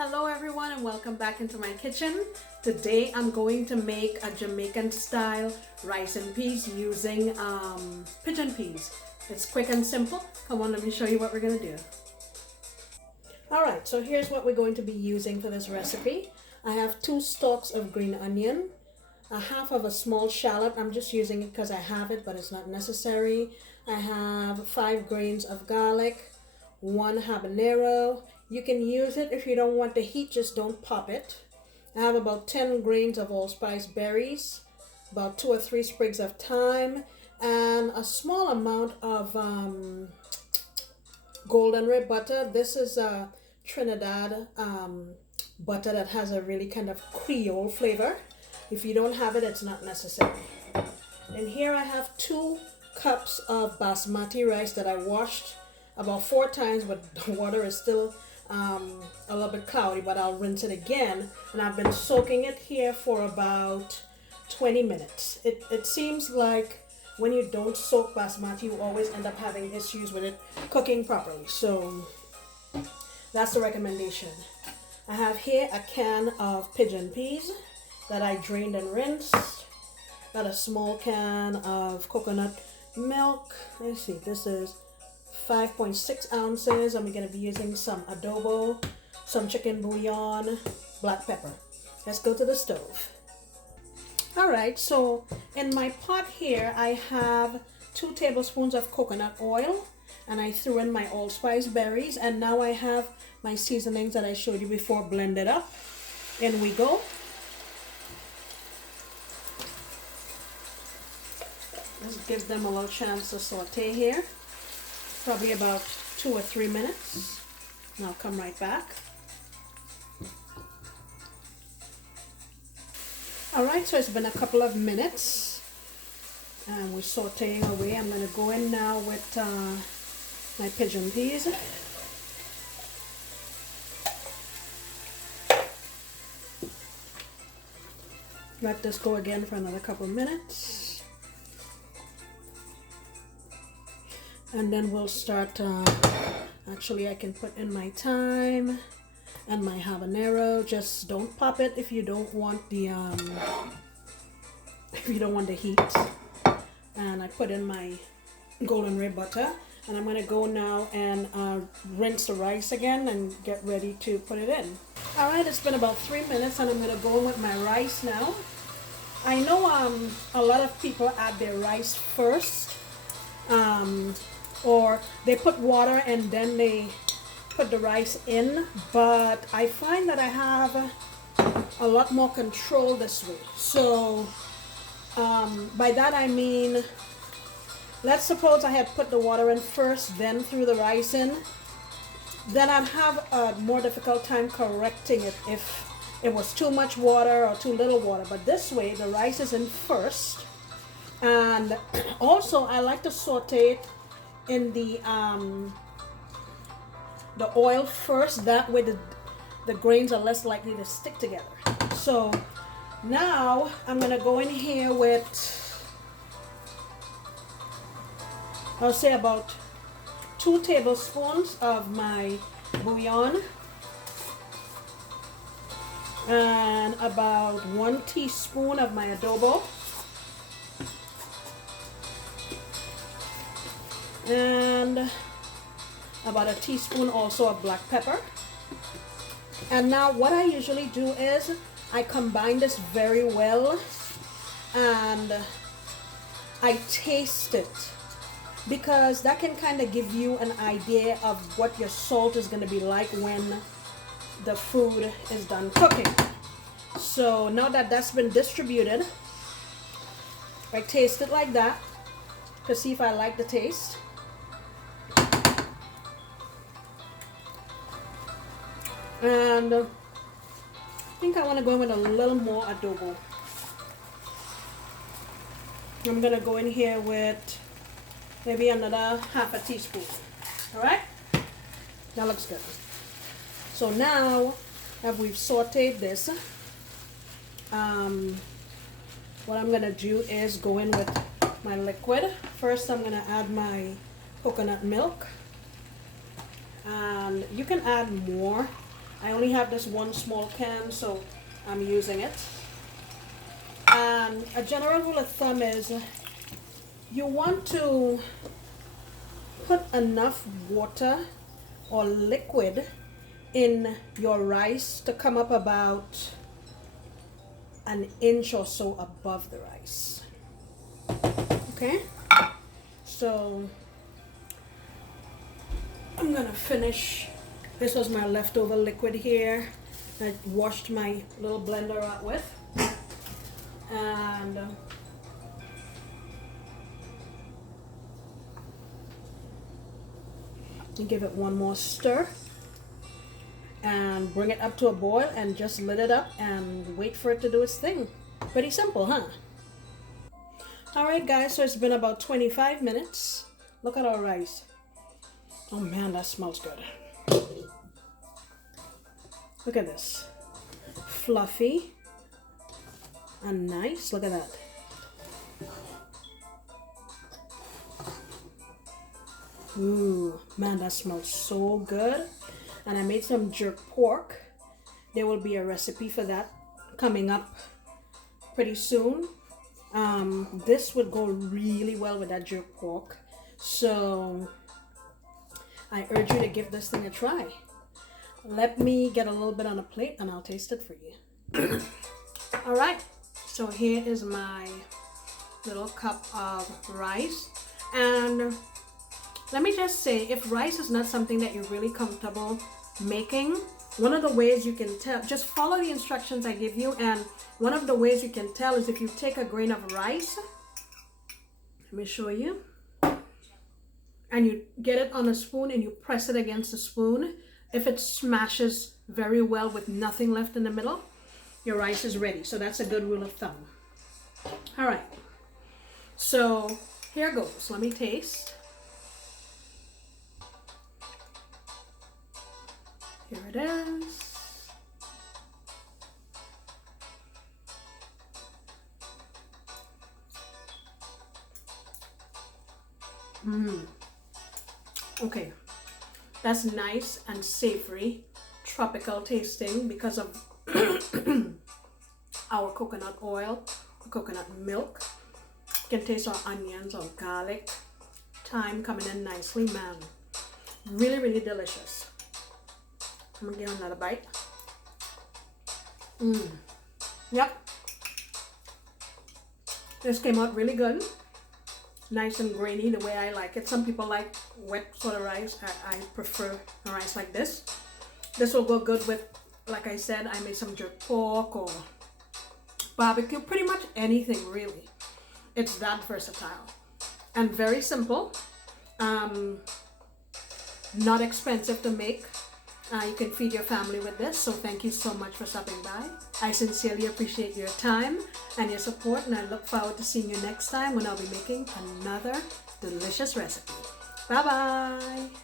Hello everyone and welcome back into my kitchen. Today I'm going to make a Jamaican style rice and peas using pigeon peas. It's quick and simple. Come on, let me show you what we're going to do. Alright, so here's what we're going to be using for this recipe. I have 2 stalks of green onion, a half of a small shallot. I'm just using it because I have it, but it's not necessary. I have 5 grains of garlic, 1 habanero. You can use it if you don't want the heat, just don't pop it. I have about 10 grains of allspice berries, about 2 or 3 sprigs of thyme, and a small amount of Goldarn Ray butter. This is a Trinidad butter that has a really kind of Creole flavor. If you don't have it, it's not necessary. And here I have 2 cups of basmati rice that I washed about 4 times, but the water is still a little bit cloudy, but I'll rinse it again. And I've been soaking it here for about 20 minutes. It seems like when you don't soak basmati, you always end up having issues with it cooking properly. So that's the recommendation. I have here a can of pigeon peas that I drained and rinsed. Got a small can of coconut milk. Let's see, this is 5.6 ounces. I'm going to be using some adobo, some chicken bouillon, black pepper. Let's go to the stove. Alright, so in my pot here I have 2 tablespoons of coconut oil, and I threw in my allspice berries, and now I have my seasonings that I showed you before blended up. In we go. This gives them a little chance to saute here. Probably about 2 or 3 minutes, and I'll come right back. Alright, so it's been a couple of minutes and we're sauteing away. I'm going to go in now with my pigeon peas. Let this go again for another couple of minutes. And then we'll start, actually I can put in my thyme and my habanero. Just don't pop it if you don't want the, heat. And I put in my Goldarn Ray butter. And I'm going to go now and rinse the rice again and get ready to put it in. Alright, it's been about 3 minutes and I'm going to go in with my rice now. I know a lot of people add their rice first. Or they put water and then they put the rice in, but I find that I have a lot more control this way. So by that I mean, let's suppose I had put the water in first, then threw the rice in, then I'd have a more difficult time correcting it if it was too much water or too little water. But this way the rice is in first, and also I like to saute it in the oil first. That way the grains are less likely to stick together. So now I'm gonna go in here with, I'll say about 2 tablespoons of my bouillon and about 1 teaspoon of my adobo. And about a teaspoon also of black pepper. And now what I usually do is I combine this very well and I taste it, because that can kind of give you an idea of what your salt is going to be like when the food is done cooking. So now that that's been distributed, I taste it like that to see if I like the taste. And I think I want to go in with a little more adobo. I'm going to go in here with maybe another half a teaspoon. Alright? That looks good. So now that we've sauteed this, what I'm going to do is go in with my liquid. First I'm going to add my coconut milk. And you can add more I only have this one small can, so I'm using it. And a general rule of thumb is you want to put enough water or liquid in your rice to come up about an inch or so above the rice. Okay, so I'm gonna finish. This was my leftover liquid here. I washed my little blender out with, and give it one more stir and bring it up to a boil and just lid it up and wait for it to do its thing. Pretty simple, huh? Alright guys, so it's been about 25 minutes. Look at our rice. Oh man, that smells good. Look at this. Fluffy and nice. Look at that. Ooh, man, that smells so good. And I made some jerk pork. There will be a recipe for that coming up pretty soon. This would go really well with that jerk pork. So I urge you to give this thing a try. Let me get a little bit on a plate and I'll taste it for you. All right, so here is my little cup of rice. And let me just say, if rice is not something that you're really comfortable making, one of the ways you can tell, just follow the instructions I give you, and one of the ways you can tell is if you take a grain of rice, let me show you, and you get it on a spoon and you press it against the spoon. If it smashes very well with nothing left in the middle, your rice is ready. So that's a good rule of thumb. All right, so here goes. Let me taste. Here it is. Okay, that's nice and savory, tropical tasting because of our coconut oil, coconut milk. You can taste our onions or garlic, thyme coming in nicely, man. Really, really delicious. I'm gonna give another bite. Yep. This came out really good. Nice and grainy the way I like it. Some people like wet sort of rice. I prefer a rice like this. This will go good with, like I said, I made some jerk pork or barbecue, pretty much anything really. It's that versatile and very simple. Not expensive to make. You can feed your family with this, so thank you so much for stopping by. I sincerely appreciate your time and your support, and I look forward to seeing you next time when I'll be making another delicious recipe. Bye-bye.